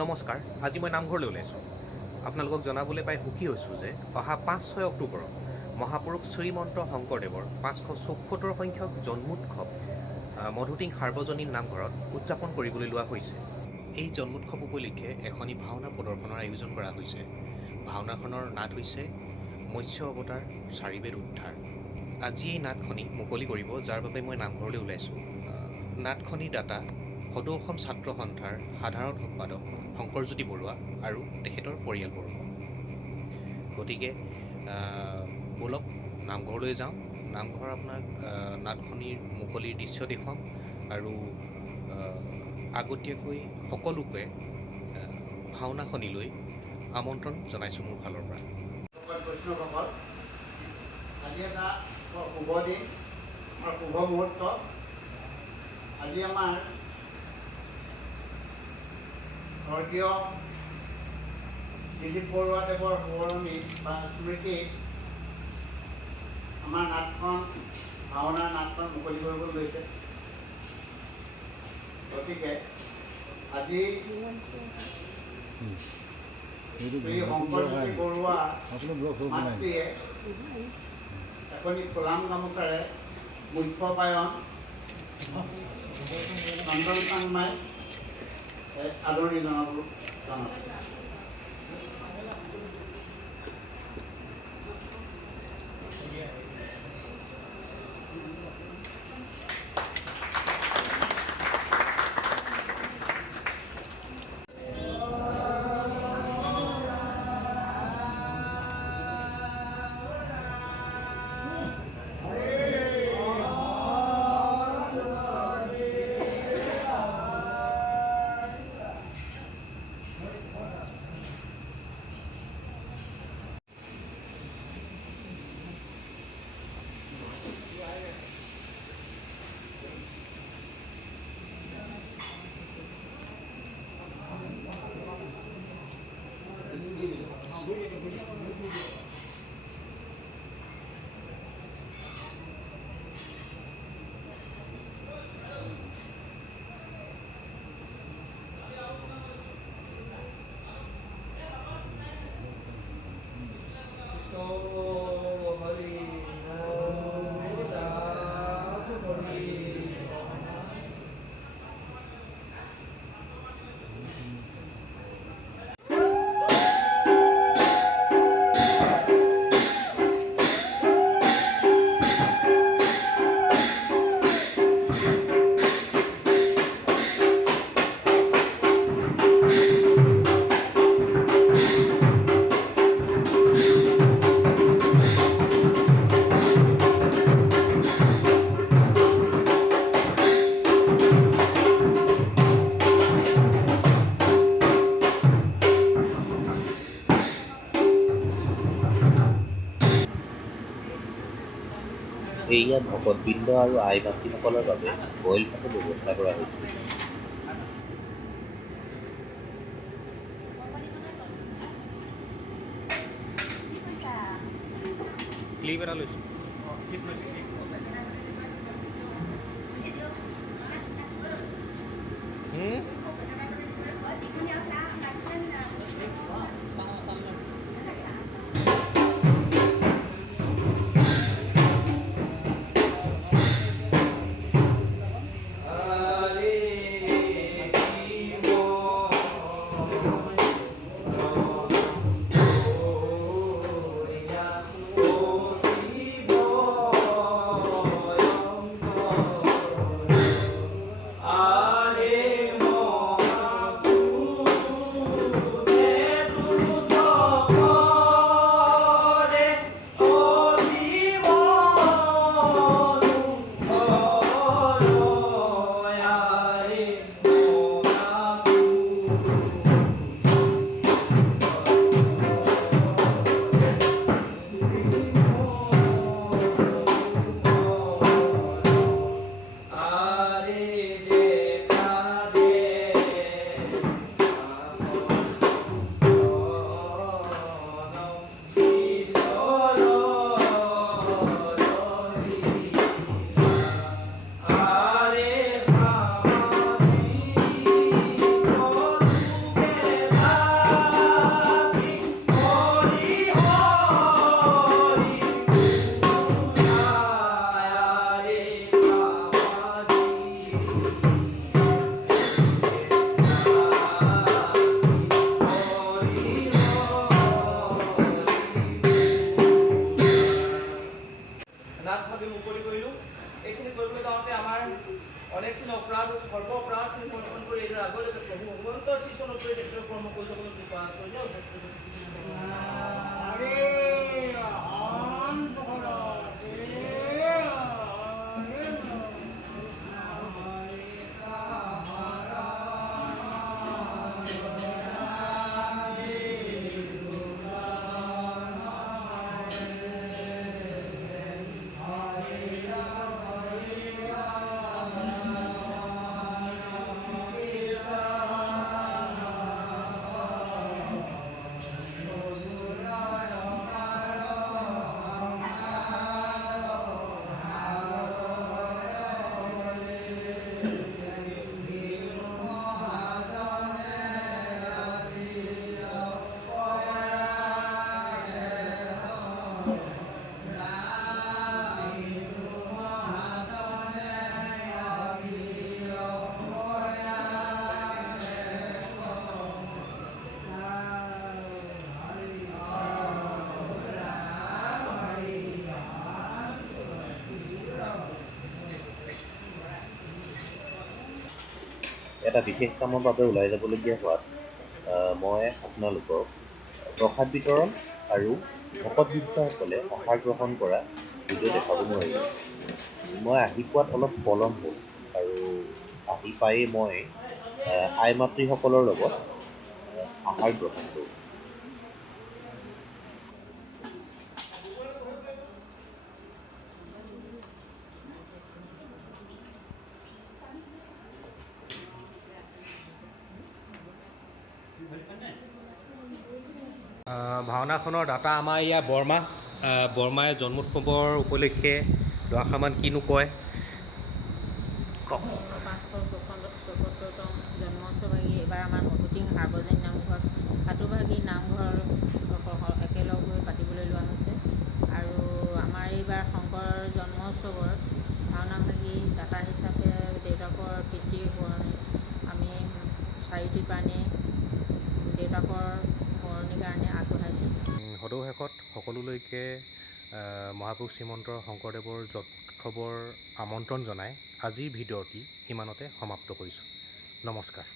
নমস্কাৰ, আজি মই নামঘৰলৈ ওলাইছোঁ। আপোনালোকক জনাবলৈ পাই সুখী হৈছোঁ যে অহা 5-6 অক্টোবৰত মহাপুৰুষ শ্ৰীমন্ত শংকৰদেৱৰ 574 সংখ্যক জন্মোৎসৱ মধুটিং সাৰ্বজনীন নামঘৰত উদযাপন কৰিবলৈ লোৱা হৈছে। এই জন্মোৎসৱ উপলক্ষে এখনি ভাওনা প্ৰদৰ্শনৰ আয়োজন কৰা হৈছে। ভাওনাখনৰ নাট হৈছে মৎস্য অৱতাৰ চাৰিবেদ উদ্ধাৰ। আজি এই নাটখনি মুকলি কৰিব, যাৰ বাবে মই নামঘৰলৈ ওলাইছোঁ। নাটখনিৰ দাতা সদৌ অসম ছাত্ৰ সন্থাৰ সাধাৰণ সম্পাদক শংকৰজ্যোতি বৰুৱা আৰু তেখেতৰ পৰিয়ালবৰ্গ। গতিকে ব'লক নামঘৰলৈ যাওঁ। নামঘৰ আপোনাক নাটখনিৰ মুকলিৰ দৃশ্য দেখুৱাম আৰু আগতীয়াকৈ সকলোকে ভাওনাখনিলৈ আমন্ত্ৰণ জনাইছোঁ মোৰ ফালৰ পৰা। বৈষ্ণৱসকল, আজি এটা শুভ দিন, আমাৰ শুভ মুহূৰ্ত। আজি আমাৰ স্বৰ্গীয় দিলীপ বৰুৱাদেৱৰ সোঁৱৰণি বা স্মৃতিত আমাৰ নাটখন ভাওনাৰ নাটখন মুকলি কৰিবলৈ লৈছে। গতিকে আজি শ্ৰী শংকৰজ্যোতি বৰুৱা মাতৃয়ে এখনি ফুলাম গামোচাৰে মুখ্য পায়ন চন্দন চাংমাই আদৰণি জনাইছোঁ। ইয়াত ভকতবৃন্দ আৰু আই ভাতৃসকলৰ বাবে বইল ভাতৰ ব্যৱস্থা কৰা হৈছে। ক্লিপ এটা লৈছোঁ। এটা বিশেষ কামৰ বাবে ওলাই যাবলগীয়া হোৱাত মই আপোনালোকক প্ৰসাদ বিতৰণ আৰু ভকত শিষ্যসকলে আহাৰ গ্ৰহণ কৰা ভিডিঅ' দেখাব নোৱাৰিলোঁ। মই আহি পোৱাত অলপ পলম হ'ল আৰু আহি পায়েই মই আই মাতৃসকলৰ লগত আহাৰ গ্ৰহণ কৰোঁ। ভাওনাখনৰ দাতা আমাৰ ইয়াৰ বৰ্মাই জন্মোৎসৱৰ উপলক্ষে দুআষাৰমান কিনো কয় কওক। 574তম জন্মোৎসৱী এইবাৰ আমাৰ মধুটিং সাৰ্বজনীন নামঘৰত সাতোভাগী নামঘৰ একেলগ হৈ পাতিবলৈ লোৱা হৈছে। আৰু আমাৰ এইবাৰ শংকৰ জন্মোৎসৱৰ ভাওনাভাগী দাতা হিচাপে দেউতাকৰ পিতৃৰ সোঁৱৰণিত আমি 4টি পানী দেউতাকৰ সোঁৱৰণিৰ কাৰণে আগবঢ়াইছোঁ। সদৌ শেষত সকলোলৈকে মহাপুৰুষ শ্ৰীমন্ত শংকৰদেৱৰ জন্মোৎসৱৰ আমন্ত্ৰণ জনাই আজিৰ ভিডিঅ'টি ইমানতে সমাপ্ত কৰিছোঁ। নমস্কাৰ।